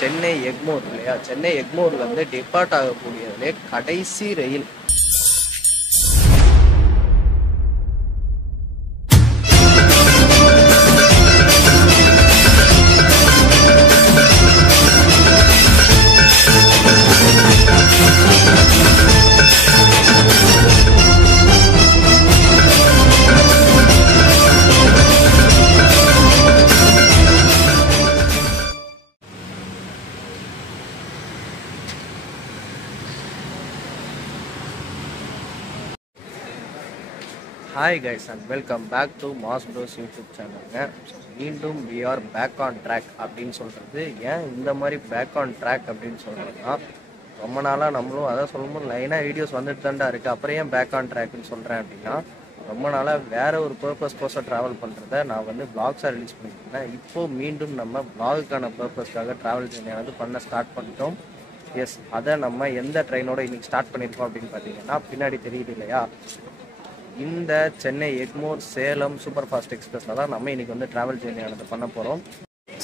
சென்னை எக்மோர் இல்லையா, சென்னை எக்மோர்ல இருந்து டிபார்ட் ஆகக்கூடியதுலே கடைசி ரயில். Hi guys and welcome back to Mass Bros YouTube channel. மீண்டும் we are back on track அப்படின்னு சொல்கிறது. ஏன் இந்த மாதிரி பேக் ஆன் ட்ராக் அப்படின்னு சொல்கிறதுனா, ரொம்ப நாளாக நம்மளும் அதான் சொல்லும்போது லைனாக வீடியோஸ் வந்துட்டு தான்டா இருக்குது, அப்புறம் ஏன் பேக் ஆன் ட்ராக்னு சொல்கிறேன் அப்படின்னா, ரொம்ப நாளாக வேறு ஒரு பர்பஸ்க்கோசம் ட்ராவல் பண்ணுறத நான் வந்து vlogsஸாக ரிலீஸ் பண்ணியிருந்தேன். இப்போது மீண்டும் நம்ம vlogக்கான பர்பஸ்க்காக ட்ராவல் ஜெர்னியை பண்ண ஸ்டார்ட் பண்ணிட்டோம். எஸ், அதை நம்ம எந்த ட்ரெயினோட இன்றைக்கி ஸ்டார்ட் பண்ணியிருக்கோம் அப்படின்னு பார்த்தீங்கன்னா, பின்னாடி தெரியுது இல்லையா, இந்த சென்னை எக்மோர் சேலம் சூப்பர் ஃபாஸ்ட் எக்ஸ்பிரஸில் தான் நம்ம இன்றைக்கி வந்து ட்ராவல் ஜெர்னியானது பண்ண போகிறோம்.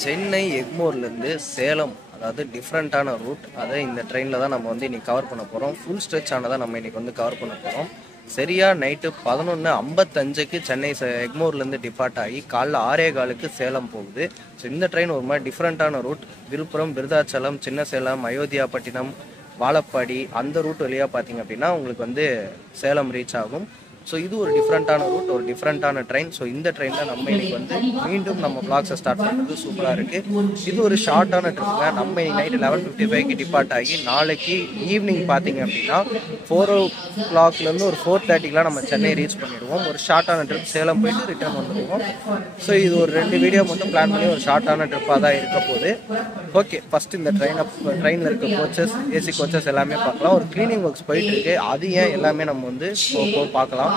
சென்னை எக்மோர்லேருந்து சேலம், அதாவது டிஃப்ரெண்ட்டான ரூட், அதை இந்த ட்ரெயினில் தான் நம்ம வந்து இன்றைக்கி கவர் பண்ண போகிறோம். ஃபுல் ஸ்ட்ரெச் ஆனதை நம்ம இன்றைக்கி வந்து கவர் பண்ண போகிறோம். சரியாக நைட்டு 11:55 சென்னை எக்மோர்லேருந்து டிபார்ட் ஆகி காலைல 6:15 சேலம் போகுது. ஸோ இந்த ட்ரெயின் ஒரு மாதிரி டிஃப்ரெண்ட்டான ரூட். விழுப்புரம், விருதாச்சலம், சின்ன சேலம், அயோத்தியாப்பட்டினம், வாழப்பாடி அந்த ரூட் வழியாக பார்த்தீங்க அப்படின்னா உங்களுக்கு வந்து சேலம் ரீச் ஆகும். ஸோ இது ஒரு டிஃப்ரெண்ட்டான ரூட், ஒரு டிஃப்ரெண்ட்டான ட்ரெயின். ஸோ இந்த ட்ரெயினில் நம்ம இன்னைக்கு வந்து மீண்டும் நம்ம vlogsஸை ஸ்டார்ட் பண்ணுறது சூப்பராக இருக்குது. இது ஒரு ஷார்ட்டான ட்ரிப்புங்க. நம்ம இன்னைக்கு நைட்டு 11:55 டிபார்ட் ஆகி நாளைக்கு ஈவினிங் பார்த்தீங்க அப்படின்னா 4 o'clockலேருந்து ஒரு 4:30 நம்ம சென்னை ரீச் பண்ணிடுவோம். ஒரு ஷார்ட்டான ட்ரிப், சேலம் போயிட்டு ரிட்டர்ன் வந்துடுவோம். ஸோ இது ஒரு 2 வீடியோ மட்டும் பிளான் பண்ணி ஒரு ஷார்ட்டான ட்ரிப்பாக தான் இருக்க போகுது. ஓகே, ஃபஸ்ட்டு இந்த ட்ரெயினில் இருக்க கோச்சஸ், ஏசி கோச்சஸ் எல்லாமே பார்க்கலாம். ஒரு க்ளீனிங் ஒர்க்ஸ் போயிட்டுருக்கு, அது ஏன் எல்லாமே நம்ம வந்து பார்க்கலாம்.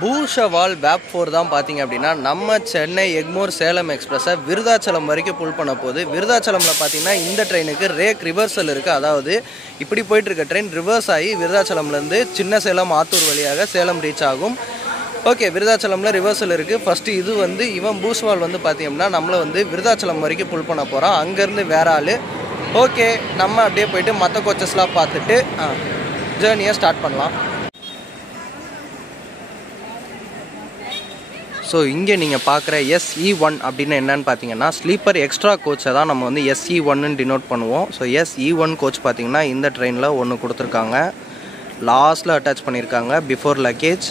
பூஷவால் வேப் 4 தான் பார்த்தீங்க அப்படின்னா நம்ம சென்னை எக்மோர் சேலம் எக்ஸ்பிரஸை விருதாச்சலம் வரைக்கும் புல் பண்ண போகுது. விருதாச்சலமில் பார்த்தீங்கன்னா இந்த ட்ரெயினுக்கு ரேக் ரிவர்சல் இருக்குது. அதாவது இப்படி போயிட்டுருக்க ட்ரெயின் ரிவர்ஸ் ஆகி விருதாச்சலம்லேருந்து சின்ன சேலம், ஆத்தூர் வழியாக சேலம் ரீச் ஆகும். ஓகே, விருதாச்சலமில் ரிவர்சல் இருக்குது. ஃபஸ்ட்டு இது வந்து பூஷவால் வந்து பார்த்தீங்கன்னா நம்மளை வந்து விருதாச்சலம் வரைக்கும் புல் பண்ண போகிறோம். அங்கேருந்து வேற ஆள். ஓகே, நம்ம அப்படியே போயிட்டு மற்ற கோச்சஸ்லாம் பார்த்துட்டு ஜேர்னியை ஸ்டார்ட் பண்ணலாம். ஸோ இங்கே நீங்கள் பார்க்குற SE1 அப்படின்னு என்னன்னு பார்த்தீங்கன்னா, ஸ்லீப்பர் எக்ஸ்ட்ரா கோச்சை தான் நம்ம வந்து SE1ன்னு டினோட் பண்ணுவோம். ஸோ SE1 கோச் பார்த்தீங்கன்னா இந்த ட்ரெயினில் ஒன்று கொடுத்துருக்காங்க, லாஸ்ட்டில் அட்டாச் பண்ணியிருக்காங்க பிஃபோர் லக்கேஜ்.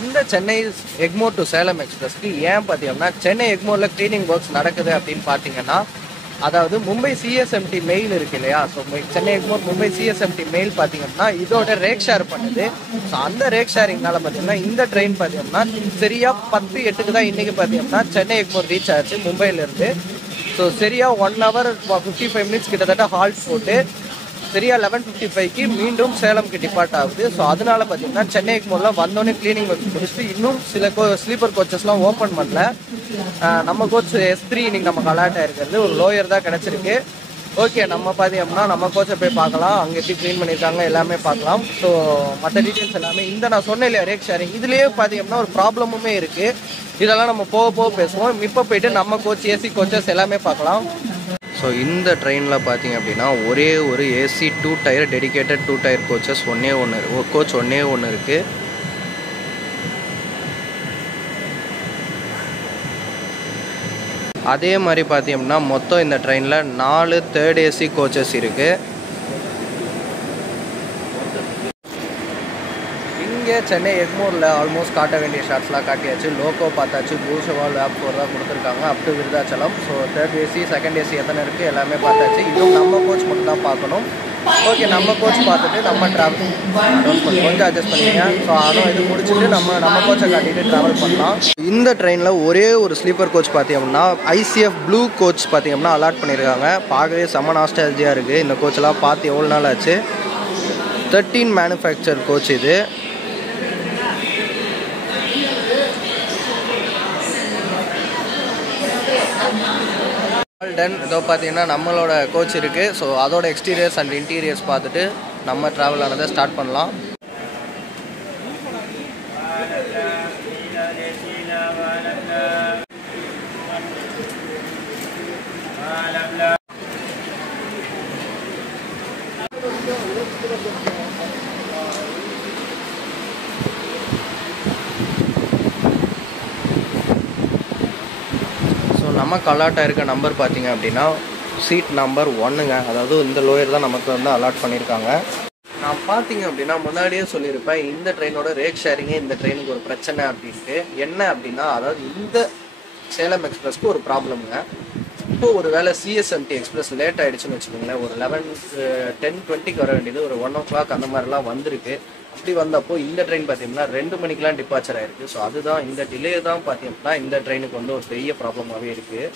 இந்த சென்னை எக்மோர் டு சேலம் எக்ஸ்பிரஸ்க்கு ஏன் பார்த்தீங்கன்னா சென்னை எக்மோரில் க்ளீனிங் ஒர்க்ஸ் நடக்குது அப்படின்னு பார்த்தீங்கன்னா, அதாவது மும்பை CSMT மெயில் இருக்கு இல்லையா, so Chennai Egmore Mumbai CSMT mail பார்த்தீங்கன்னா இதோட ரேக் ஷேர் பண்ணுது. ஸோ அந்த ரேக் ஷேரிங்னால பார்த்தீங்கன்னா இந்த ட்ரெயின் பார்த்தீங்கன்னா சரியாக 10:08 தான் இன்றைக்கி பார்த்தீங்கன்னா சென்னை எக்மோர் ரீச் ஆச்சு மும்பையிலேருந்து. ஸோ சரியாக 1 hour 55 minutes கிட்டத்தட்ட ஹால்ட் போட்டு சரியாக 11:55 மீண்டும் சேலம்க்கு டிபார்ட் ஆகுது. ஸோ அதனால பார்த்தீங்கன்னா சென்னை எக்மோரில் வந்தோடனே க்ளீனிங் ஒர்க் முடிச்சுட்டு இன்னும் சில ஸ்லீப்பர் கோச்சஸ்லாம் ஓப்பன் பண்ணல. நம்ம கோச் S3 இன்னைக்கு நமக்கு அலாட் ஆகிருக்கிறது, ஒரு லோயர் தான் கிடச்சிருக்கு. ஓகே, நம்ம பார்த்தீங்கன்னா நம்ம கோச்சை போய் பார்க்கலாம், அங்கே எப்படி க்ளீன் பண்ணியிருக்காங்க எல்லாமே பார்க்கலாம். ஸோ மற்ற டீட்டெயில்ஸ் எல்லாமே இந்த நான் சொன்னேன் இல்லையா ரேக் ஷேரிங், இதுலேயே பார்த்தீங்கன்னா ஒரு ப்ராப்ளமுமே இருக்குது. இதெல்லாம் நம்ம போக பேசுவோம். இப்போ போயிட்டு நம்ம கோச், ஏசி கோச்சஸ் எல்லாமே பார்க்கலாம். ஸோ இந்த ட்ரெயினில் பார்த்தீங்க அப்படின்னா ஒரே ஒரு AC 2 tier dedicated 2 tier coaches coach ஒன்றே ஒன்று இருக்குது. அதே மாதிரி பார்த்தீங்கன்னா மொத்தம் இந்த ட்ரெயினில் 4 3rd AC கோச்சஸ் இருக்குது. இங்கே சென்னை எக்மோரில் ஆல்மோஸ்ட் காட்ட வேண்டிய ஷார்ட்ஸ்லாம் காட்டியாச்சு. லோக்கோ பார்த்தாச்சு, பூஷவால் வேப் 4 தான் கொடுத்துருக்காங்க up to Virudhachalam. So 3rd AC 2nd AC எத்தனை இருக்குது எல்லாமே பார்த்தாச்சு. இன்னும் நம்ம கோச் மட்டும் தான் பார்க்கணும். ஓகே, நம்ம கோச் பார்த்துட்டு நம்ம ட்ராவல் கொஞ்சம் அட்ஜஸ்ட் பண்ணிங்க. ஸோ ஆனால் இது முடிச்சுட்டு நம்ம கோச்சை காட்டிட்டு ட்ராவல் பண்ணலாம். இந்த ட்ரெயினில் ஒரே ஒரு ஸ்லீப்பர் கோச் பார்த்தீங்கன்னா ICF ப்ளூ கோச் பார்த்தீங்கன்னா அலாட் பண்ணியிருக்காங்க. பார்க்கவே செம்ம நாஸ்டாலஜியாக இருக்குது. இந்த கோச்செல்லாம் பார்த்து எவ்வளோ நாள் ஆச்சு. 13 மேனுஃபேக்சர் கோச் இது. டன். இதோ பார்த்தீங்கன்னா நம்மளோட கோச் இருக்குது. ஸோ அதோட எக்ஸ்டீரியர்ஸ் அண்ட் இன்டீரியர்ஸ் பார்த்துட்டு நம்ம ட்ராவல் ஆனதை ஸ்டார்ட் பண்ணலாம். ஸோ நமக்கு அலாட் ஆகிருக்க நம்பர் பார்த்தீங்க அப்படின்னா சீட் நம்பர் 1ங்க. அதாவது இந்த லோயர் தான் நமக்கு வந்து அலாட் பண்ணியிருக்காங்க. நான் பார்த்தீங்க அப்படின்னா முன்னாடியே சொல்லியிருப்பேன், இந்த ட்ரெயினோட ரேக் ஷேரிங்கே இந்த ட்ரெயினுக்கு ஒரு பிரச்சனை அப்படின்ட்டு. என்ன அப்படின்னா, அதாவது இந்த சேலம் எக்ஸ்பிரஸ்க்கு ஒரு ப்ராப்ளம்ங்க. இப்போ ஒரு வேளை சிஎஸ்எம்டி எக்ஸ்பிரஸ் லேட் ஆகிடுச்சுன்னு வச்சுக்கோங்களேன், ஒரு 10:20க்கு வர வேண்டியது ஒரு 1 o'clock அந்த மாதிரிலாம் வந்திருக்கு. அப்படி வந்தப்போ இந்த ட்ரெயின் பார்த்தீங்கன்னா 2 மணிக்கெலாம் டிபார்ச்சர் ஆகிருக்கு. ஸோ அதுதான் இந்த டிலே தான் பார்த்தீங்கன்னா இந்த ட்ரெயினுக்கு வந்து ஒரு பெரிய ப்ராப்ளமாகவே இருக்குது.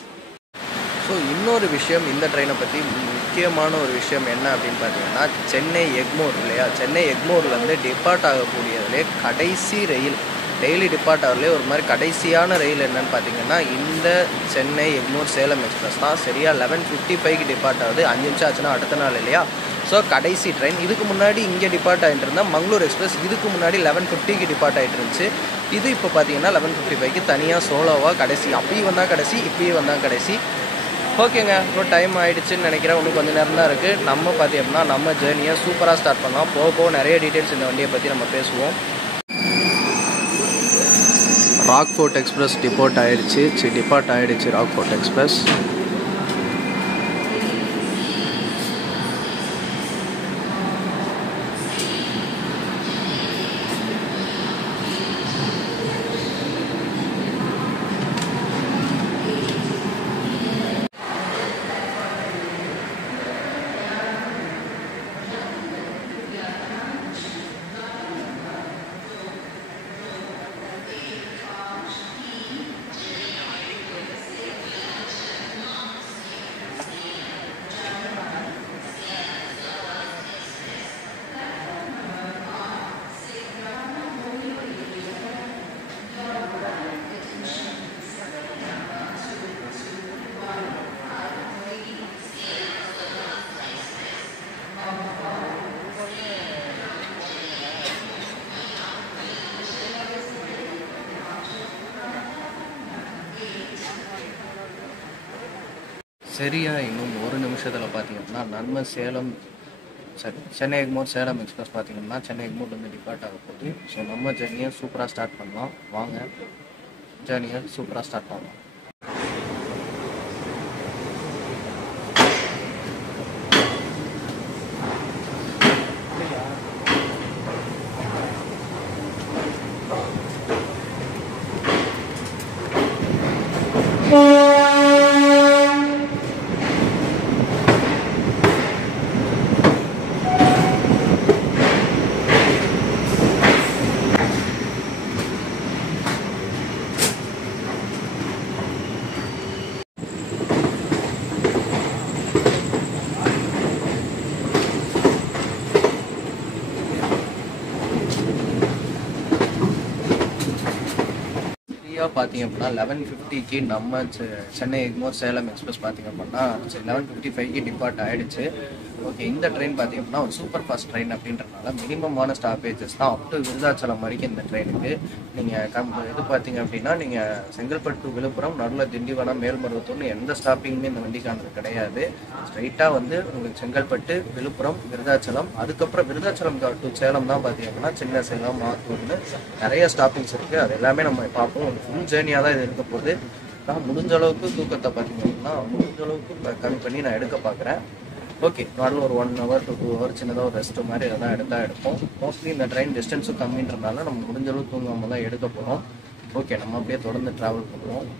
ஸோ இன்னொரு விஷயம், இந்த ட்ரெயினை பற்றி முக்கியமான ஒரு விஷயம் என்ன அப்படின்னு பார்த்தீங்கன்னா, சென்னை எக்மோர் இல்லையா, சென்னை எக்மோர்லேருந்து டிபார்ட் ஆகக்கூடியதுலே கடைசி ரயில், டெய்லி டிபார்ட் ஆகலே ஒரு மாதிரி கடைசியான ரயில் என்னன்னு பார்த்தீங்கன்னா இந்த சென்னை எக்மோர் சேலம் எக்ஸ்பிரஸ் தான். சரியாக 11:55க்கு டிபார்ட் ஆகுது. 5 நிமிஷம் ஆச்சுன்னா அடுத்த நாள் இல்லையா. ஸோ கடைசி ட்ரெயின். இதுக்கு முன்னாடி இங்கே டிபார்ட் ஆகிட்டு இருந்தால் மங்களூர் எக்ஸ்பிரஸ் இதுக்கு முன்னாடி 11:50க்கு டிபார்ட் ஆகிட்டு இருந்துச்சு. இது இப்போ பார்த்தீங்கன்னா 11:55க்கு தனியாக சோலோவாக கடைசி. அப்பயும் வந்தால் கடைசி, இப்பயும் வந்தால் கடைசி. ஓகேங்க, இப்போ டைம் ஆகிடுச்சுன்னு நினைக்கிறேன். இன்னும் கொஞ்சம் நேரம் தான் இருக்குது. நம்ம பார்த்தீங்கன்னா நம்ம ஜேர்னியை சூப்பராக ஸ்டார்ட் பண்ணலாம். போக நிறைய டீட்டெயில்ஸ் இந்த வண்டியை பற்றி நம்ம பேசுவோம். ராக்ஃபோர்ட் எக்ஸ்பிரஸ் டிபார்ட் ஆகிடுச்சு ராக்ஃபோர்ட் எக்ஸ்பிரஸ். சரியா இன்னும் ஒரு நிமிஷத்தில் பார்த்தீங்கன்னா நம்ம சென்னை எக்மோர் சேலம் எக்ஸ்பிரஸ் பார்த்தீங்கன்னா சென்னை எக்மோர்லேருந்து டிபார்ட் ஆக போகுது. ஸோ நம்ம ஜேர்னியை சூப்பராக ஸ்டார்ட் பண்ணலாம். வாங்க ஜேர்னியை சூப்பராக ஸ்டார்ட் பண்ணலாம். பார்த்தீங்க அப்படின்னா 11:50க்கு நம்ம சென்னை எக்மோர் சேலம் எக்ஸ்பிரஸ் பார்த்தீங்க அப்படின்னா 11:55க்கு டிபார்ட் ஆகிடுச்சு. ஓகே, இந்த ட்ரெயின் பார்த்தீங்க அப்படின்னா ஒரு சூப்பர் ஃபாஸ்ட் ட்ரெயின் அப்படின்றனால மினிமமான ஸ்டாப்பேஜஸ் தான் அப் டு விருதாச்சலம் வரைக்கும் இந்த ட்ரெயினுக்கு. நீங்கள் இது பார்த்தீங்க அப்படின்னா நீங்கள் செங்கல்பட்டு டு விழுப்புரம், நடுவில் திண்டிவனம், மேல்மருவத்தூர்னு எந்த ஸ்டாப்பிங்குமே இந்த வண்டிக்கானது கிடையாது. ஸ்ட்ரைட்டாக வந்து உங்களுக்கு செங்கல்பட்டு, விழுப்புரம், விருதாச்சலம், அதுக்கப்புறம் விருதாச்சலம் டு சேலம் தான் பார்த்தீங்க அப்படின்னா சின்ன சேலம், மாத்தூர்னு நிறைய ஸ்டாப்பிங்ஸ் இருக்குது. அது எல்லாமே நம்ம பார்ப்போம். ஒரு ஃபுல் ஜேர்னியாக தான் இது இருக்க போகுது. நான் முடிஞ்ச அளவுக்கு தூக்கத்தை பார்த்தீங்க அப்படின்னா முடிஞ்ச அளவுக்கு கம்மி பண்ணி நான் எடுக்க பார்க்குறேன். ஓகே, நார்மல் ஒரு 1 hour to 2 hours சின்னதாக ஒரு ரெஸ்ட்டு மாதிரி எல்லாம் எடுப்போம். மோஸ்ட்லி இந்த ட்ரெயின் டிஸ்டன்ஸும் கம்மின்றனால நம்ம முடிஞ்ச அளவுக்கு தூங்காமல் தான் எடுக்க போகிறோம். ஓகே, நம்ம அப்படியே தொடர்ந்து ட்ராவல் பண்ணுவோம்.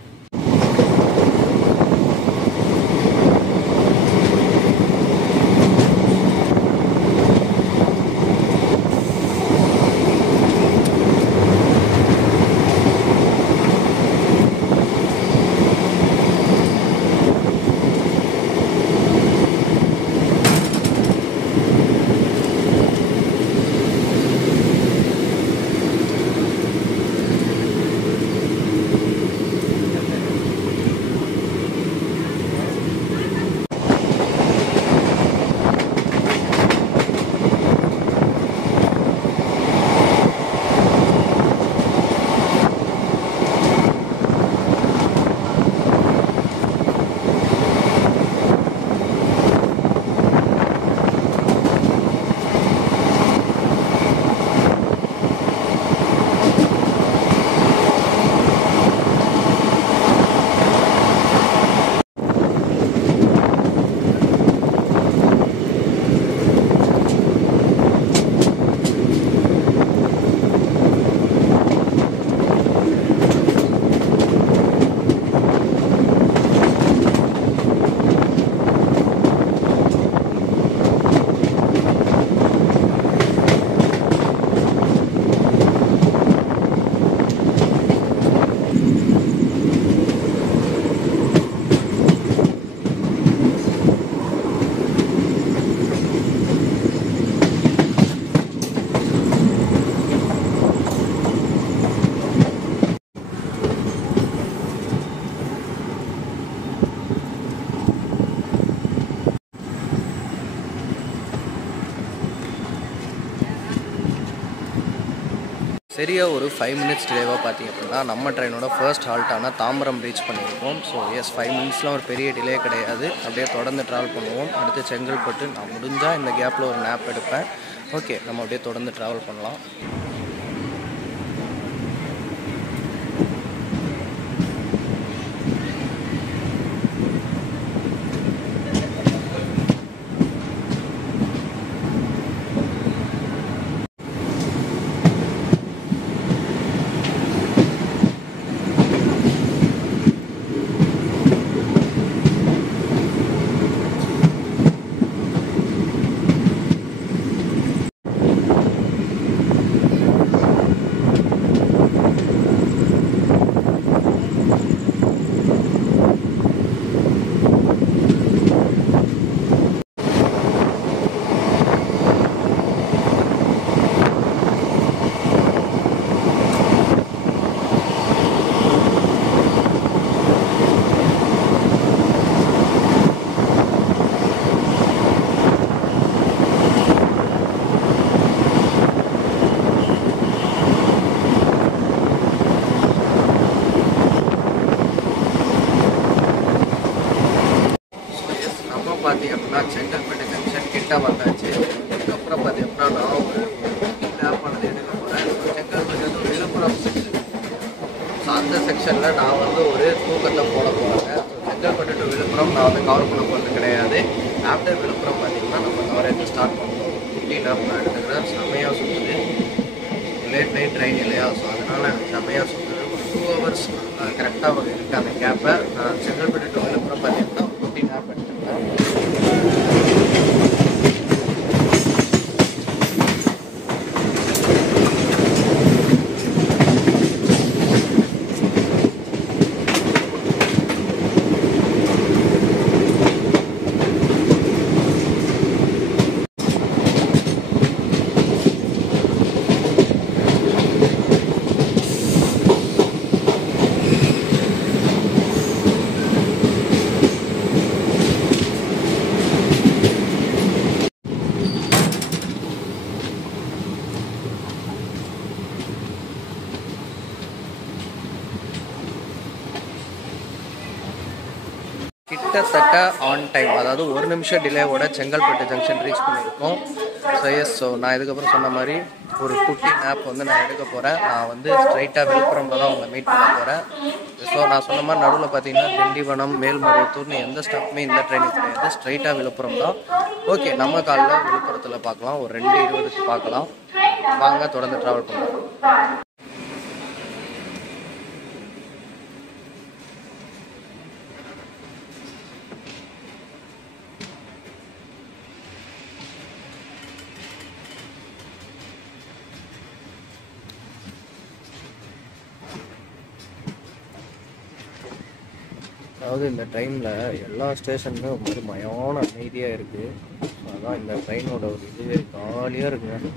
சரியாக ஒரு 5 மினிட்ஸ் டிலேவாக பார்த்தீங்க அப்படின்னா நம்ம ட்ரெயினோட ஃபர்ஸ்ட் ஹால்ட்டான தாம்பரம் ரீச் பண்ணியிருக்கோம். ஸோ எஸ் 5 மினிட்ஸ்லாம் ஒரு பெரிய டிலே கிடையாது. அப்படியே தொடர்ந்து ட்ராவல் பண்ணுவோம். அடுத்து செங்கல்பட்டு நான் முடிஞ்சால் இந்த கேப்பில் ஒரு நேப் எடுப்பேன். ஓகே, நம்ம அப்படியே தொடர்ந்து ட்ராவல் பண்ணலாம். பார்த்தீங்க அப்படின்னா செங்கல்பட்டு ஜங்ஷன் கிட்ட வந்தாச்சு. அதுக்கப்புறம் பார்த்தீங்கன்னா நான் ஒரு மேப் பண்ணது எடுக்க போகிறேன். செங்கல்பட்டு வந்து விழுப்புரம் செக்ஷன். ஸோ அந்த செக்ஷனில் நான் வந்து ஒரு தூக்கத்தை போட போகிறேங்க. ஸோ செங்கல்பட்டு டு விழுப்புரம் நான் வந்து கவர் பண்ண போகிறது கிடையாது. ஆஃப்டர் விழுப்புரம் பார்த்தீங்கன்னா நம்ம கவரேஜ் ஸ்டார்ட் பண்ணுவோம். 15 ஹாஃப் நான் எடுத்துக்கிறேன். செம்மையாக சுற்றுது. லேட் நைட் ட்ரெயின் இல்லையா, ஸோ அதனால் செம்மையாக சுற்றுது. ஒரு 2 ஹவர்ஸ் கரெக்டாக ஒரு இருக்குது அந்த கேப்பை. நான் செங்கல்பட்டு டு விழுப்புரம் பார்த்தீங்கன்னா 15 ஹாஃப் எடுத்துக்கிறேன். கிட்டத்தட்ட ஆன் டைம், அதாவது 1 நிமிஷம் டிலேவோட செங்கல்பட்டு ஜங்ஷன் ரீச் பண்ணியிருக்கோம். ஸோ நான் இதுக்கப்புறம் சொன்ன மாதிரி ஒரு குட்டி நேப் வந்து நான் எடுக்க போகிறேன். நான் வந்து ஸ்ட்ரைட்டாக விழுப்புரமில் தான் உங்களை மீட் பண்ண போகிறேன். ஸோ நான் சொன்ன மாதிரி நடுவில் பார்த்தீங்கன்னா திண்டிவனம், மேல்மருவத்தூர்னு எந்த ஸ்டாப்புமே இந்த ட்ரெயினுக்கு கிடையாது. ஸ்ட்ரைட்டாக விழுப்புரம் தான். ஓகே, நம்ம காலையில் விழுப்புரத்தில் பார்க்கலாம். ஒரு 2:20க்கு பார்க்கலாம். வாங்க தொடர்ந்து ட்ராவல் பண்ணலாம். அதாவது இந்த ட்ரெயினில் எல்லா ஸ்டேஷனுமே ஒரு மாதிரி மயான அமைதியாக இருக்குது. அதான் இந்த ட்ரெயினோட ஒரு இதுவே ஜாலியாக இருக்குங்க.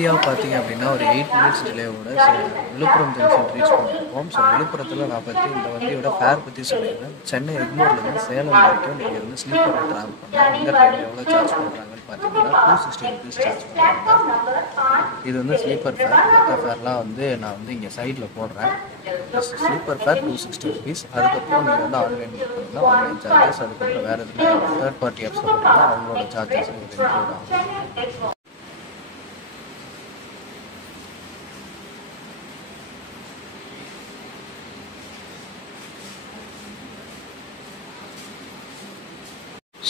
சரியாக பார்த்தீங்க அப்படின்னா ஒரு 8 மினிட்ஸ் டிலேவோட விழுப்புரம் ஜங்ஷன் ரீச் பண்ணியிருக்கோம். ஸோ விழுப்புரத்தில் நான் பற்றி இந்த வண்டியோட ஃபேர் பற்றி சொல்லிடுறேன். சென்னை எக்மோர்லேருந்து சேலம் வரைக்கும் நீங்கள் வந்து ஸ்லீப்பரில் ட்ராவல் பண்ணலாம். இந்த ட்ரெயினில் எவ்வளோ சார்ஜ் பண்ணுறாங்கன்னு பார்த்தீங்கன்னா 260 ருபீஸ் சார்ஜ் பண்ணுறாங்க. இது வந்து ஸ்லீப்பர் ஃபேர். மற்ற ஃபேர்லாம் வந்து நான் வந்து இங்கே சைடில் போடுறேன். Sleeper fare 260 rupees. அதுக்கப்புறம் நீங்கள் வந்து ஆன்லைன் புக் பண்ணிங்கன்னா ஆன்லைன் சார்ஜஸ், அதுக்கப்புறம் வேறு எதுவும் தேர்ட் பார்ட்டி ஆப்ஸ் பண்ணிங்கன்னா அவங்களோட சார்ஜஸ் இன்க்ளூட் ஆகும்.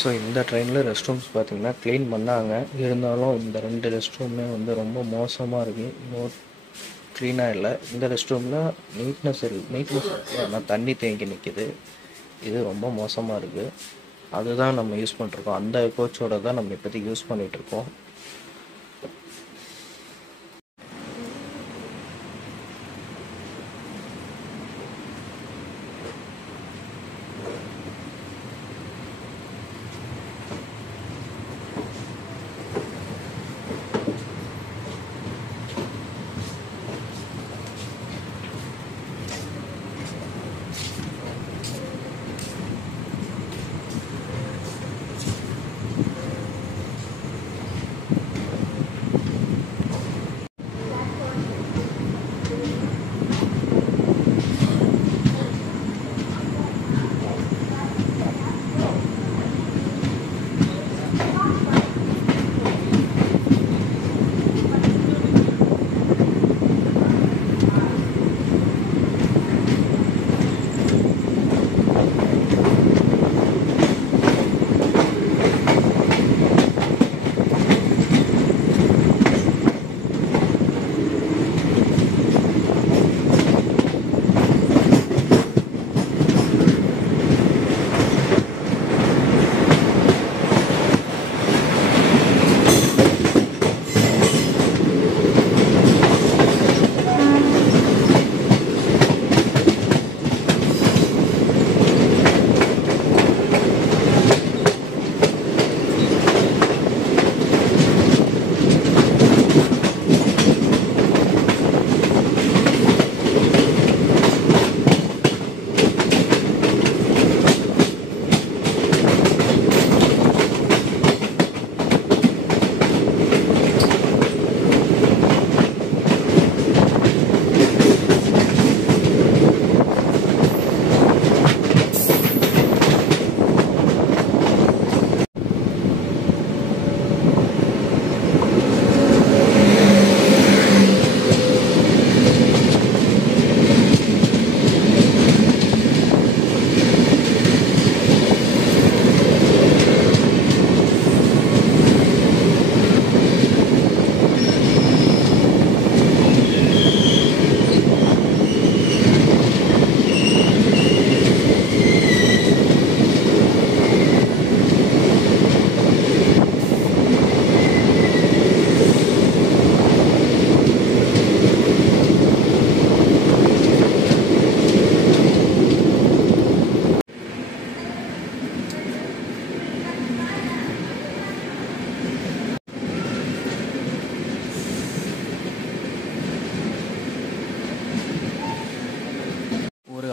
ஸோ இந்த ட்ரெயினில் ரெஸ்ட் ரூம்ஸ் பார்த்திங்கன்னா க்ளீன் பண்ணாங்க. இருந்தாலும் இந்த 2 ரெஸ்ட் ரூமே வந்து ரொம்ப மோசமாக இருக்குது. க்ளீனாக இல்லை. இந்த ரெஸ்ட் ரூமில் நீட்னஸ் இருக்குது, ஆனால் தண்ணி தேங்கி நிற்கிது. இது ரொம்ப மோசமாக இருக்குது. அதுதான் நம்ம யூஸ் பண்ணிருக்கோம். அந்த கோச்சோட தான் நம்ம இப்போதைக்கு யூஸ் பண்ணிகிட்ருக்கோம்.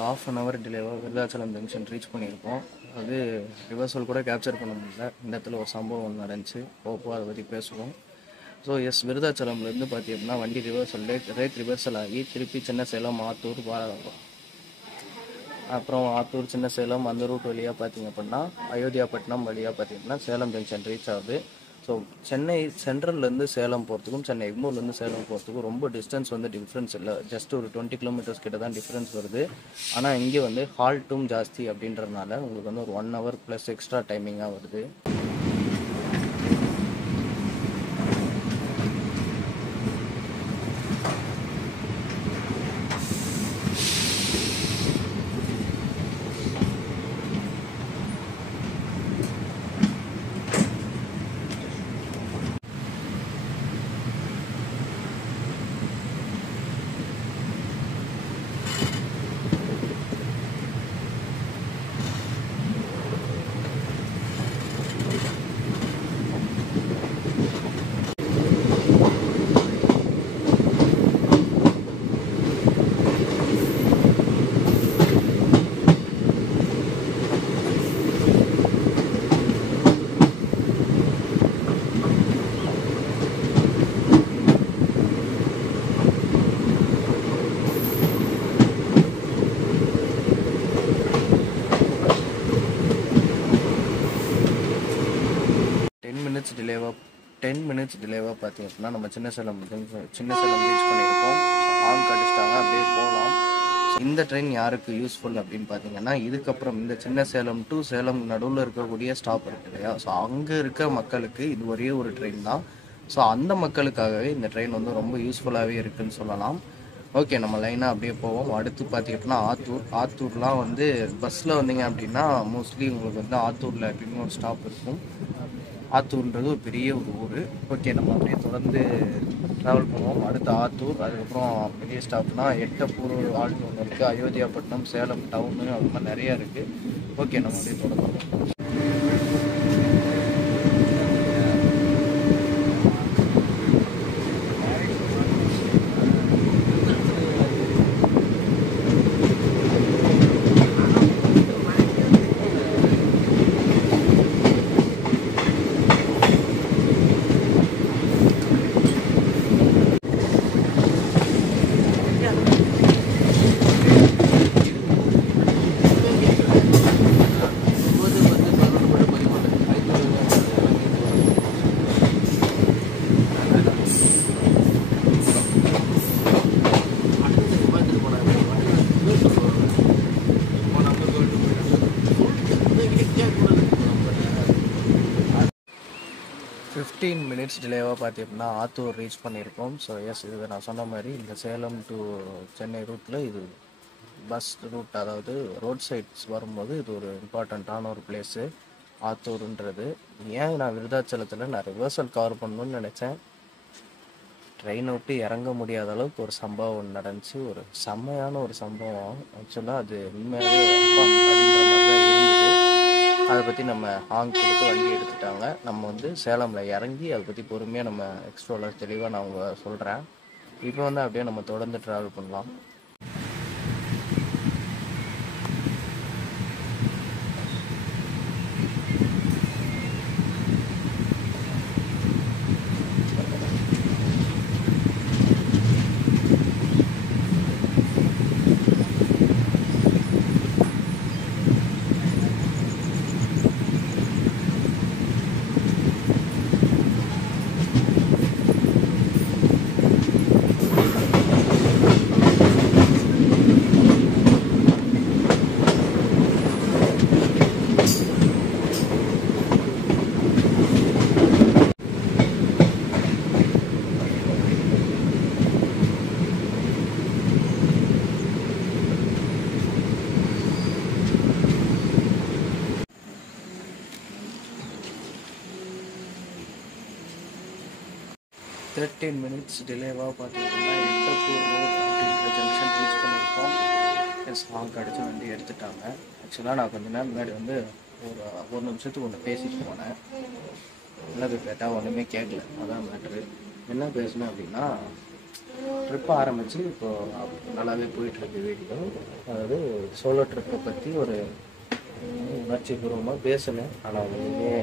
½ அன் ஹவர் டிலேவாக விருதாச்சலம் ஜங்ஷன் ரீச் பண்ணியிருக்கோம். அது ரிவர்சல் கூட கேப்சர் பண்ண முடியல. இந்த இடத்துல ஒரு சம்பவம் நடந்துச்சு. போப்போ அதை பற்றி பேசுவோம். ஸோ விருதாச்சலம்லேருந்து பார்த்தீங்கன்னா வண்டி ரேக் ரிவர்சல் ஆகி திருப்பி சின்ன சேலம் ஆத்தூர் அப்புறம் ஆத்தூர் சின்ன சேலம் அந்த ரூட் வழியாக பார்த்தீங்க அப்படின்னா அயோத்தியாப்பட்டினம் வழியாக பார்த்தீங்கன்னா சேலம் ஜங்ஷன் ரீச் ஆகுது. ஸோ சென்னை சென்ட்ரல்லேருந்து சேலம் போகிறதுக்கும் சென்னை எக்மோர்லேருந்து சேலம் போகிறதுக்கும் ரொம்ப டிஸ்டன்ஸ் வந்து டிஃப்ரென்ஸ் இல்லை. ஜஸ்ட் ஒரு 20 கிலோமீட்டர்ஸ் கிட்ட தான் டிஃப்ரென்ஸ் வருது. ஆனால் இங்கே வந்து ஹால்ட்டும் ஜாஸ்தி அப்படின்றதுனால உங்களுக்கு வந்து ஒரு 1 ஹவர் ப்ளஸ் எக்ஸ்ட்ரா டைமிங்காக வருது. டிலேவாக 10 மினிட்ஸ் டிலேவாக பார்த்தீங்க அப்படின்னா நம்ம சின்ன சேலம் ரீச் பண்ணியிருக்கோம். ஹார்ன் அடிச்சிட்டாங்க, அப்படியே போகலாம். இந்த ட்ரெயின் யாருக்கு யூஸ்ஃபுல் அப்படின்னு பார்த்தீங்கன்னா, இதுக்கப்புறம் இந்த சின்ன சேலம் டு சேலம் நடுவில் இருக்கக்கூடிய ஸ்டாப் இருக்கு இல்லையா, ஸோ அங்கே இருக்க மக்களுக்கு இது ஒரே ஒரு ட்ரெயின் தான். ஸோ அந்த மக்களுக்காகவே இந்த ட்ரெயின் வந்து ரொம்ப யூஸ்ஃபுல்லாகவே இருக்குதுன்னு சொல்லலாம். ஓகே, நம்ம லைனாக அப்படியே போவோம். அடுத்து பார்த்திங்கன்னா ஆத்தூர்லாம் வந்து பஸ்ஸில் வந்தீங்க அப்படின்னா மோஸ்ட்லி உங்களுக்கு வந்து ஆத்தூரில் எப்படின்னு ஒரு ஸ்டாப் இருக்கும். ஆத்தூர்ன்றது ஒரு பெரிய ஒரு ஊர். ஓகே, நம்ம அப்படியே தொடர்ந்து ட்ராவல் பண்ணுவோம். அடுத்து ஆத்தூர், அதுக்கப்புறம் பெரிய ஸ்டாப்னா எட்டப்பூர் ஆல்ட்டு ஒன்று இருக்குது, அயோத்தியாப்பட்டினம், சேலம் டவுனு, அது மாதிரி நிறையா இருக்குது. ஓகே, நம்ம அப்படியே தொடர்ந்து 15 மினிட்ஸ் டிலேவாக பார்த்தீங்கன்னா ஆத்தூர் ரீச் பண்ணியிருக்கோம். ஸோ எஸ், இது நான் சொன்ன மாதிரி இந்த சேலம் டு சென்னை ரூட்டில் இது பஸ் ரூட், அதாவது ரோட் சைட்ஸ் வரும்போது இது ஒரு இம்பார்ட்டண்ட்டான ஒரு பிளேஸு ஆத்தூருன்றது. ஏன் நான் விருதாச்சலத்தில் நான் ரிவர்சல் கவர் பண்ணணும்னு நினச்சேன், ட்ரெயினை விட்டு இறங்க முடியாத அளவுக்கு ஒரு சம்பவம் நடந்துச்சு. ஒரு செம்மையான ஒரு சம்பவம். ஆக்சுவலாக அது உண்மையாகவே அப்படின்ற மாதிரி தான் இருந்தது. அதை பற்றி நம்ம கொடுத்து வண்டி எடுத்துட்டாங்க. நம்ம வந்து சேலமில் இறங்கி அதை பற்றி பொறுமையாக நம்ம எக்ஸ்ட்ரோவில் தெளிவாக நான் அவங்க சொல்கிறேன். இப்போ வந்து அப்படியே நம்ம தொடர்ந்து ட்ராவல் பண்ணலாம். மினிட்ஸ் டிலேவாக பார்த்தீங்கன்னா எட்டப்பூர் ரோட் அப்படின்ற ஜங்ஷன் ரீச் பண்ணியிருக்கோம். எஸ், ஹாங்க் அடித்து வண்டி எடுத்துட்டாங்க. ஆக்சுவலாக நான் கொஞ்ச நேரம் முன்னாடி வந்து ஒரு நிமிஷத்துக்கு ஒன்று பேசிட்டு போனேன். என்ன போய் கேட்டால் ஒன்றுமே கேட்கல. அதான் மேட்ரு. என்ன பேசணும் அப்படின்னா, ட்ரிப் ஆரம்பித்து இப்போது நல்லாவே போயிட்டுருக்கு வீடியோ. அதாவது சோலோ ட்ரிப்பை பற்றி ஒரு உணர்ச்சிபூர்வமாக பேசினேன், ஆனால் ஒன்றுமே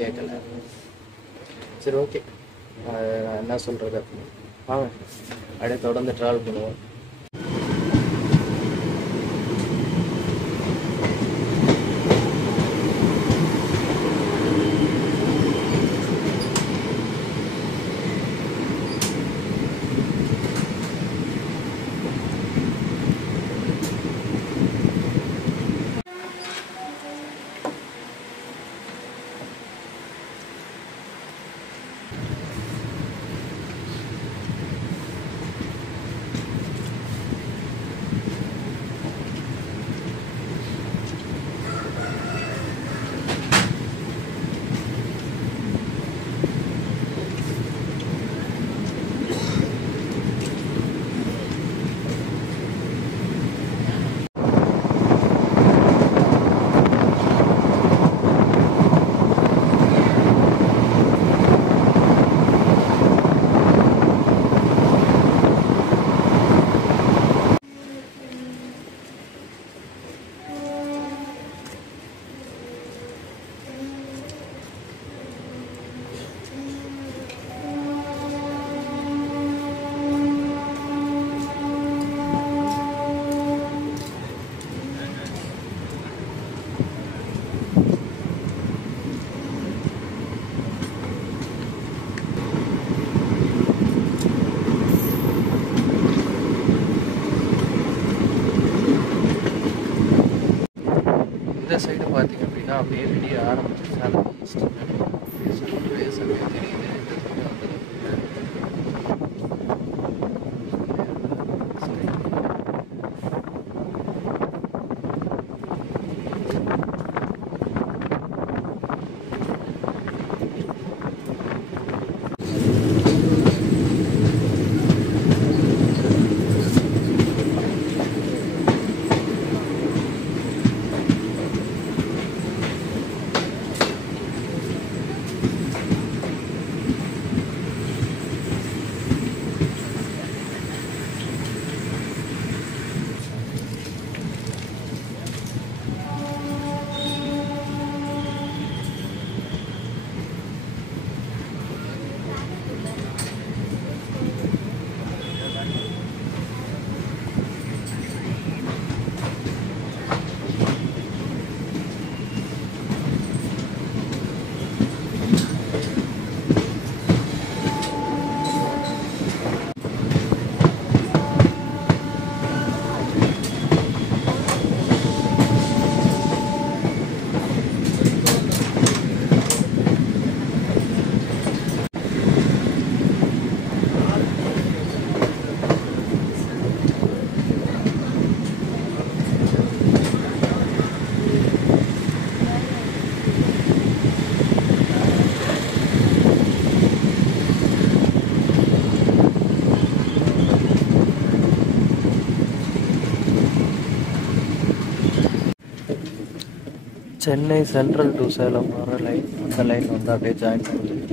கேட்கலை. சரி, ஓகே, நான் என்ன சொல்கிறது அப்படின்னு வாங்க அப்படியே தொடர்ந்து ட்ராவல் பண்ணுவோம். இந்த சைடு பார்த்தீங்க அப்படின்னா அப்படியே விடிய ஆரம்பிச்சிருச்சு. அது ஈஸ்ட் சன்வே தெரியுது. இந்த சைடு வந்து சென்னை சென்ட்ரல் டு சேலம் வர லைன், அந்த லைன் வந்து அப்படியே ஜாயின் பண்ணுது.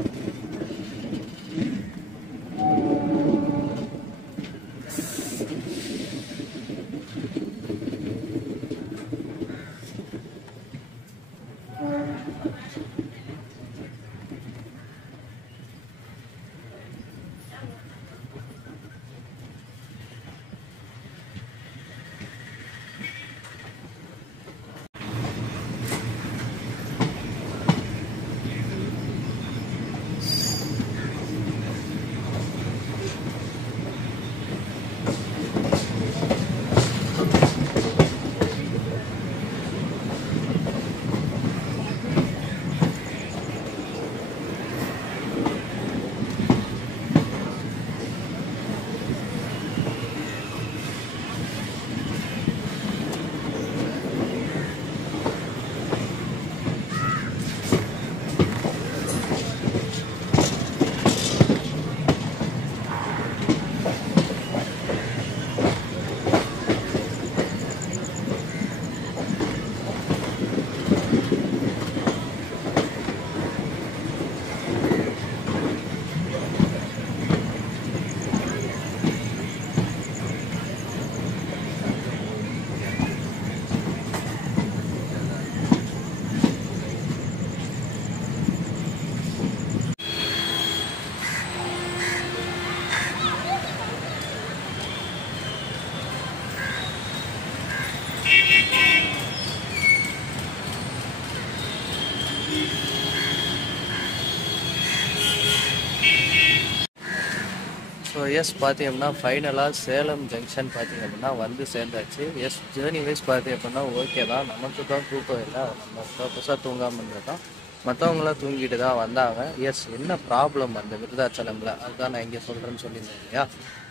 ஸோ எஸ் பார்த்தீங்க அப்படின்னா ஃபைனலாக சேலம் ஜங்ஷன் பார்த்தீங்க அப்படின்னா வந்து சேர்ந்தாச்சு. எஸ் ஜேர்னி வைஸ் பார்த்தீங்க அப்படின்னா ஓகே தான், நமக்கு தான் தூக்கம் இல்லை, நம்ம பர்பஸாக தூங்காமல் இருந்தது தான். மற்றவங்களாம் தூங்கிட்டு தான் வந்தாங்க. எஸ் என்ன ப்ராப்ளம் அந்த விருதாச்சலமில், அதுதான் நான் இங்கே சொல்கிறேன்னு சொல்லியிருந்தேன் இல்லையா.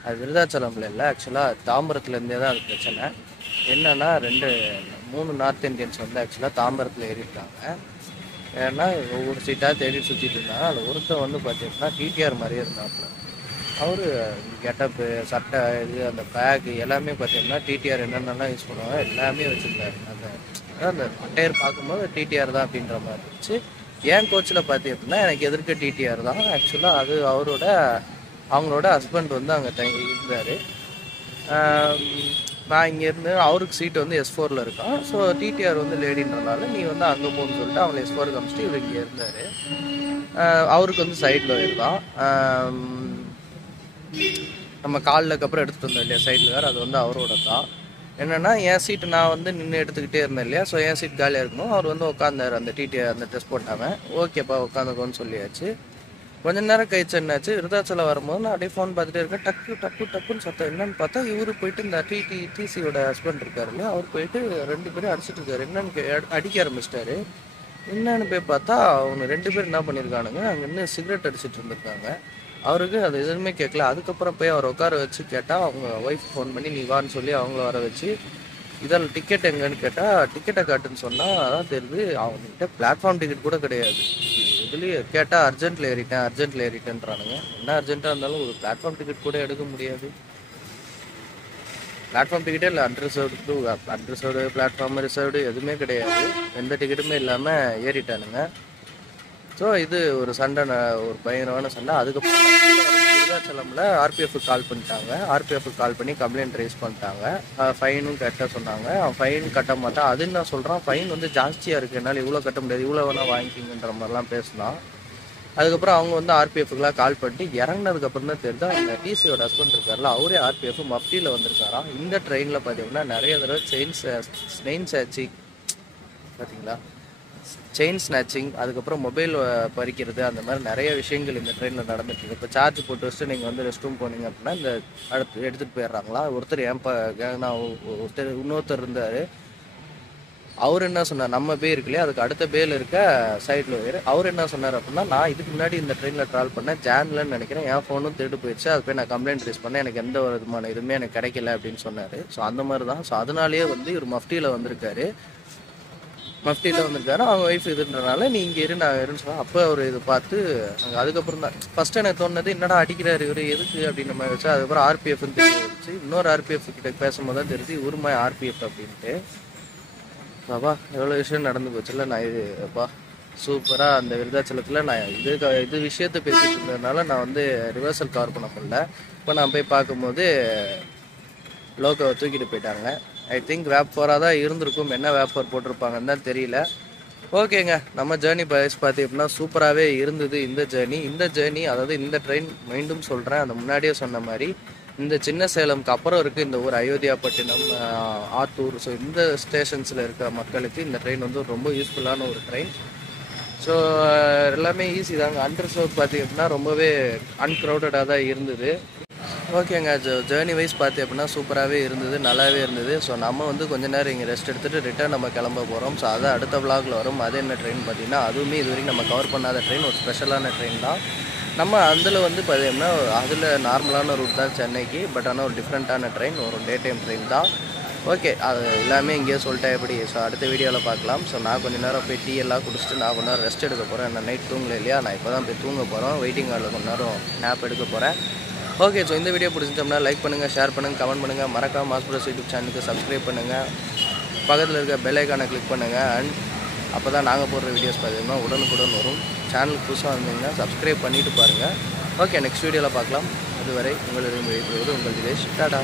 அது விருதாச்சலமில் இல்லை, ஆக்சுவலாக தாம்பரத்துலேருந்தே தான் அது பிரச்சனை. என்னென்னா 3 நார்த் இந்தியன்ஸ் வந்து ஆக்சுவலாக தாம்பரத்தில் ஏறிட்டாங்க. ஏன்னா ஒவ்வொரு சீட்டாக தேடி சுற்றிட்டு இருந்தாங்க. அதில் ஒருத்தர் வந்து பார்த்தீங்கன்னா டிடிஆர் மாதிரியே இருந்தாப்புல. அவர் கெட்டப்பு, சட்டை, இது அந்த பேக்கு எல்லாமே பார்த்தீங்கன்னா டிடிஆர் என்னென்னலாம் யூஸ் பண்ணுவாங்க எல்லாமே வச்சுருந்தாரு. அந்த டயர் பார்க்கும்போது டிடிஆர் தான் அப்படின்ற மாதிரி இருந்துச்சு. என் கோச்சில் பார்த்தி அப்படின்னா எனக்கு எதிர்க்க டிடிஆர் தான். ஆக்சுவலாக அது அவங்களோட ஹஸ்பண்ட் வந்து அங்கே இருந்தார். நான் இங்கேருந்து அவருக்கு சீட்டு வந்து S4 இருக்கான். ஸோ டிடிஆர் வந்து லேடின்றனால நீ வந்து அங்கே போகணுன்னு சொல்லிட்டு அவங்களை S4 காமிச்சிட்டு இவர் இங்கே இருந்தார். அவருக்கு வந்து சைடில் இருந்தான். நம்ம காலில் அப்புறம் எடுத்துகிட்டு வந்தோம் இல்லையா சைடில் வேறு, அது வந்து அவரோட தான். என்னென்னா என் சீட்டு நான் வந்து நின்று எடுத்துக்கிட்டே இருந்தேன் இல்லையா. ஸோ என் சீட் காலியாக இருக்கணும். அவர் வந்து உட்காந்தார் அந்த டிடிஆர் அந்த ட்ரெஸ் போட்டாமல். ஓகேப்பா உட்காந்துக்கோன்னு சொல்லியாச்சு. கொஞ்ச நேரம் கழிச்சு என்னாச்சு, விருதாச்சலம் வரும்போது நான் அப்படியே ஃபோன் பார்த்துட்டே இருக்கேன். டக்கு டப்பு டப்புன்னு சத்தம். என்னன்னு பார்த்தா இவரு போயிட்டு இந்த டிசியோட ஹஸ்பண்ட் இருக்காருல்ல, அவர் போயிட்டு 2 பேரும் அடிச்சிட்டு இருக்காரு. என்னன்னு அடிக்க ஆரம்பிச்சிட்டாரு. என்னன்னு போய் பார்த்தா அவங்க 2 பேரும் என்ன பண்ணியிருக்கானுங்க, அங்கே இன்னும் சிகரெட் அடிச்சிட்டு இருந்திருக்காங்க. அவருக்கு அது எதுவுமே கேட்கல. அதுக்கப்புறம் போய் அவர் உட்கார வச்சு கேட்டால் அவங்க ஒய்ஃப் ஃபோன் பண்ணி நீ வான்னு சொல்லி அவங்கள வர வச்சு இதில் டிக்கெட் எங்கன்னு கேட்டால் டிக்கெட்டை காட்டுன்னு சொன்னால் அதான் தெரியுது அவங்ககிட்ட பிளாட்ஃபார்ம் டிக்கெட் கூட கிடையாது. இதுலேயே கேட்டால் அர்ஜென்ட்டில் ஏறிட்டேன்றானுங்க. என்ன அர்ஜென்ட்டாக இருந்தாலும் ஒரு பிளாட்ஃபார்ம் டிக்கெட் கூட எடுக்க முடியாது. பிளாட்ஃபார்ம் டிக்கெட்டே இல்லை, அன்ரிசர்வ்டு பிளாட்ஃபார்ம் ரிசர்வ்டு எதுவுமே கிடையாது. எந்த டிக்கெட்டுமே இல்லாமல் ஏறிட்டானுங்க. ஸோ இது ஒரு சண்டை, ஒரு பயங்கரமான சண்டை. அதுக்கப்புறம் விருதாச்சலமில் ஆர்பிஎஃப்க்கு கால் பண்ணிட்டாங்க. ஆர்பிஎஃப்க்கு கால் பண்ணி கம்ப்ளைண்ட் ரைஸ் பண்ணிட்டாங்க. ஃபைனும் கட்ட சொன்னாங்க. அவன் ஃபைன் கட்ட மாட்டான். அது என்ன சொல்கிறான், ஃபைன் வந்து ஜாஸ்தியாக இருக்குது, என்னால் இவ்வளோ கட்ட முடியாது, இவ்வளோ வேணால் வாங்கிக்கிங்கன்ற மாதிரிலாம் பேசினான். அதுக்கப்புறம் அவங்க வந்து ஆர்பிஎஃப்க்குலாம் கால் பண்ணிட்டு இறங்கினதுக்கப்புறம் தான் தெரிஞ்சா அந்த டிசியோட ஹஸ்பண்ட் இருக்கார்ல, அவரே ஆர்பிஎஃப் மஃப்டியில் வந்திருக்காராம். இந்த ட்ரெயினில் பார்த்தீங்கன்னா நிறைய தடவை செயின் ஸ்நாச்சிங் பார்த்தீங்களா, செயின் ஸ்நாச்சிங், அதுக்கப்புறம் மொபைல் பறிக்கிறது, அந்த மாதிரி நிறைய விஷயங்கள் இந்த ட்ரெயினில் நடந்துட்டு. இப்போ சார்ஜ் போட்டு வச்சுட்டு நீங்கள் வந்து ரெஸ்ட் ரூம் போனீங்க அப்படின்னா இந்த அடுத்து எடுத்துகிட்டு போயிடுறாங்களா. ஒருத்தர் இன்னொருத்தர் இருந்தார். அவர் என்ன சொன்னார், நம்ம பே இருக்குல்லையே அதுக்கு அடுத்த பேல இருக்க சைடில் அவர் என்ன சொன்னார் அப்படின்னா, நான் இதுக்கு முன்னாடி இந்த ட்ரெயினில் ட்ராவல் பண்ணேன், ஜான்லன்னு நினைக்கிறேன், என் ஃபோனும் திருட்டு போயிடுச்சு, அது போய் நான் கம்ப்ளைண்ட் ரைஸ் பண்ணேன், எனக்கு எந்த ஒரு விதமான இதுவுமே எனக்கு கிடைக்கல அப்படின்னு சொன்னார். ஸோ அந்த மாதிரி தான். ஸோ அதனாலேயே வந்து இவர் மஃப்டியில் வந்திருக்காரு. அவங்க ஒய்ஃப் இதுன்றனால நீ இங்கே இரு நான் இருன்னு சொன்னால் அப்போ அவர் இதை பார்த்து நாங்கள் அதுக்கப்புறம் தான் ஃபஸ்ட்டு எனக்கு தோணுது என்னடா அடிக்கிறாரு இவர் எதுக்கு அப்படின்ற மாதிரி வச்சு. அதுக்கப்புறம் ஆர்பிஎஃப்னு தெரிஞ்சு இன்னொரு ஆர்பிஎஃப் கிட்ட பேசும்போது தான் தெரிஞ்சு உரிமை ஆர்பிஎஃப் அப்படின்ட்டு. அப்பா எவ்வளோ விஷயம் நடந்து போச்சுல. நான் இது அப்பா சூப்பராக அந்த விருதாச்சலத்தில் நான் இது விஷயத்தை பேசிட்டு இருந்ததுனால நான் வந்து ரிவர்சல் கவர் பண்ண முடியல. இப்போ நான் போய் பார்க்கும்போது லோக்கோவை தூக்கிட்டு போயிட்டாங்க. ஐ திங்க் வேப்4 தான் இருந்திருக்கும், என்ன வேப்4 போட்டிருப்பாங்கன்னு தான் தெரியல. ஓகேங்க, நம்ம ஜேர்னி பார்த்தி அப்படின்னா சூப்பராகவே இருந்தது இந்த ஜேர்னி. அதாவது இந்த ட்ரெயின் மீண்டும் சொல்கிறேன், அந்த முன்னாடியே சொன்ன மாதிரி இந்த சின்ன சேலம்க்கு அப்புறம் இருக்குது இந்த ஊர் அயோத்தியாப்பட்டினம், ஆத்தூர். ஸோ இந்த ஸ்டேஷன்ஸில் இருக்கிற மக்களுக்கு இந்த ட்ரெயின் வந்து ரொம்ப யூஸ்ஃபுல்லான ஒரு ட்ரெயின். ஸோ எல்லாமே ஈஸி தாங்க. அண்டர்சர்வ் பார்த்திங்க அப்படின்னா ரொம்பவே அன்க்ரௌடடாக தான் இருந்தது. ஓகேங்க, ஜேர்னி வைஸ் பார்த்து அப்படின்னா சூப்பராகவே இருந்தது, நல்லாவே இருந்தது. ஸோ நம்ம வந்து கொஞ்ச நேரம் இங்கே ரெஸ்ட் எடுத்துகிட்டு ரிட்டர்ன் நம்ம கிளம்ப போகிறோம். ஸோ அதை அடுத்த விளாகில் வரும். அது என்ன ட்ரெயின் பார்த்திங்கன்னா அதுவுமே இது வரைக்கும் நம்ம கவர் பண்ணாத ட்ரெயின், ஒரு ஸ்பெஷலான ட்ரெயின் தான். நம்ம அதில் வந்து பார்த்தீங்கன்னா அதில் நார்மலான ரூட் தான் சென்னைக்கு, பட் ஆனால் ஒரு டிஃப்ரெண்ட்டான ட்ரெயின், ஒரு டே டைம் ட்ரெயின் தான். ஓகே, அது எல்லாமே இங்கேயே சொல்லிட்டேன் எப்படி. ஸோ அடுத்த வீடியோவில் பார்க்கலாம். ஸோ நான் கொஞ்சம் நேரம் போய் டீ எல்லாம் குடிச்சிட்டு நான் கொஞ்ச நேரம் ரெஸ்ட் எடுக்க போகிறேன். நான் நைட் தூங்கல இல்லையா, நான் இப்போ தான் போய் தூங்க போகிறோம். வெயிட்டிங் ஹாலில் கொஞ்ச நேரம் நேப் எடுக்க போகிறேன். ஓகே, ஸோ இந்த வீடியோ பிடிச்சிட்டோம்னா லைக் பண்ணுங்கள், ஷேர் பண்ணுங்கள், கமெண்ட் பண்ணுங்கள். மறக்காம மாஸ் ப்ரோஸ் யூடியூப் சேனலுக்கு சப்ஸ்கிரைப் பண்ணுங்கள். பக்கத்தில் இருக்க பெல் ஐக்கானை கிளிக் பண்ணுங்கள். அண்ட் அப்போ தான் நாங்கள் போடுற வீடியோஸ் பார்த்தீங்கன்னா உடனுக்குடன் வரும். சேனலுக்கு புதுசாக வந்தீங்கன்னா சப்ஸ்கிரைப் பண்ணிவிட்டு பாருங்கள். ஓகே, நெக்ஸ்ட் வீடியோவில் பார்க்கலாம். அதுவரை உங்களிடம் விடைபெறுவது உங்கள் தினேஷ். டாடா.